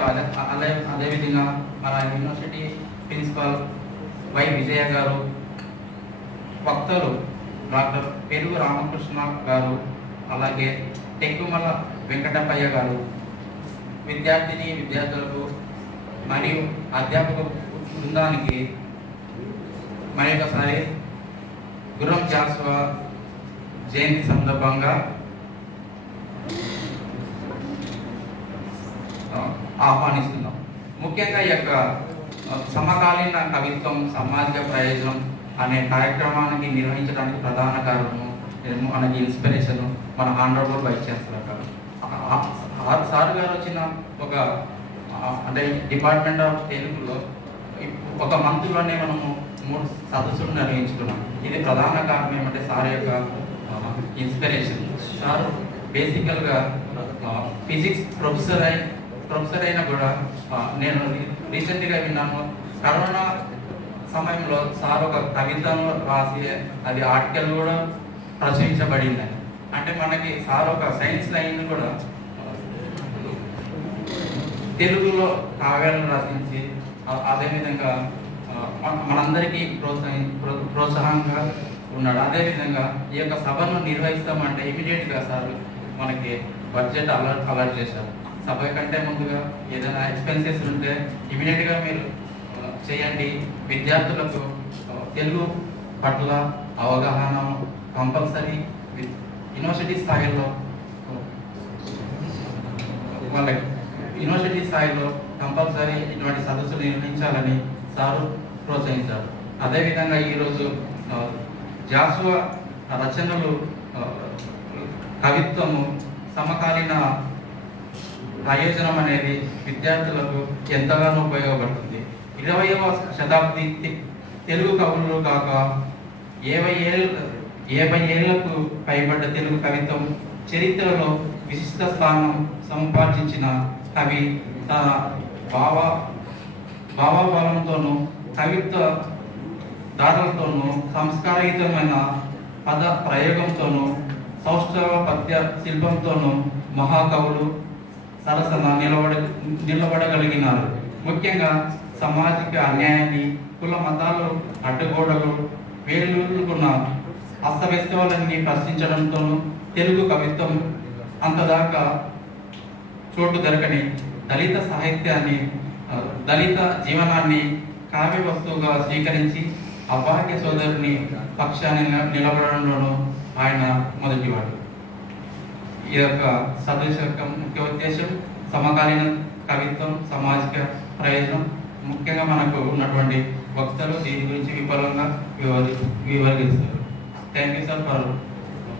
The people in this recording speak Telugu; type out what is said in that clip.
మరియు అదేవిధంగా మన యూనివర్సిటీ ప్రిన్సిపాల్ వై విజయ గారు, వక్తలు డాక్టర్ పెరుగు రామకృష్ణ గారు, అలాగే టెక్కుమల వెంకటప్పయ్య గారు, విద్యార్థులకు మరియు అధ్యాపక బృందానికి మరి ఒకసారి గుర్రం జాషువా జయంతి సందర్భంగా ఆహ్వానిస్తున్నాం. ముఖ్యంగా ఈ యొక్క సమకాలీన కవిత్వం సామాజిక ప్రయోజనం అనే కార్యక్రమానికి నిర్వహించడానికి ప్రధాన కారణము మనకి ఇన్స్పిరేషన్ మన ఆనరబుల్ వైస్ ఛాన్సలర్ గారు. సార్ గారు వచ్చిన ఒక అంటే డిపార్ట్మెంట్ ఆఫ్ తెలుగులో ఒక మంత్లోనే మనము 3 సదస్సులు నిర్వహించుకున్నాం. ఇది ప్రధాన కారణం ఏమంటే సార్ యొక్క ఇన్స్పిరేషన్. సార్ బేసికల్గా ఫిజిక్స్ ప్రొఫెసర్ అయినా కూడా నేను రీసెంట్గా విన్నాను, కరోనా సమయంలో సార్ ఒక కవితను రాసి అది ఆర్టికల్ కూడా ప్రచురించబడింది. అంటే మనకి సార్ ఒక సైన్స్ లైన్ కూడా తెలుగులో కావ్యాలను రచించి అదేవిధంగా మనందరికీ ప్రోత్సాహంగా ఉన్నాడు. అదేవిధంగా ఈ యొక్క సభను నిర్వహిస్తామంటే ఇమీడియట్గా సార్ మనకి బడ్జెట్ అలర్ట్ చేశారు. సభ కంటే ముందుగా ఏదైనా ఎక్స్పెన్సెస్ ఉంటే ఇమీడియట్గా మీరు చేయండి, విద్యార్థులకు తెలుగు పట్ల అవగాహన కంపల్సరీ యూనివర్సిటీ స్థాయిలో కంపల్సరీ ఇటువంటి సదస్సులు నిర్వహించాలని సారు ప్రోత్సహించారు. అదేవిధంగా ఈరోజు జాషువా రచనలు కవిత్వము సమకాలీన ప్రయోజనం అనేది విద్యార్థులకు ఎంతగానో ఉపయోగపడుతుంది. 20వ శతాబ్ది తెలుగు కవులు కాక 50 ఏళ్లకు పైబడ్డ తెలుగు కవిత్వం చరిత్రలో విశిష్ట స్థానం సంపాదించిన కవి తన భావబలంతోనూ కవిత్వ దారులతోనూ సంస్కారయుతమైన పద ప్రయోగంతోనూ సౌష్ఠవ పద్య శిల్పంతోనూ మహాకవులు సరసన నిలబడగలిగినారు. ముఖ్యంగా సామాజిక అన్యాయాన్ని, కుల మతాలు అడ్డుగోడలు వేలుకున్న అస్తవ్యస్తలన్నీ ప్రశ్నించడంతోనూ తెలుగు కవిత్వం అంతదాకా చోటు దొరకని దళిత సాహిత్యాన్ని, దళిత జీవనాన్ని కావ్య వస్తువుగా స్వీకరించి అభాగ్య సోదరుని పక్షాన్ని నిలబడంలోనూ ఆయన మొదటివాడు. ఈ యొక్క సదస్సు యొక్క ముఖ్య ఉద్దేశం సమకాలీన కవిత్వం, సామాజిక ప్రయోజనం. ముఖ్యంగా మనకు ఉన్నటువంటి వక్తలు దీని గురించి విపులంగా వివరిస్తారు. Thank you sir for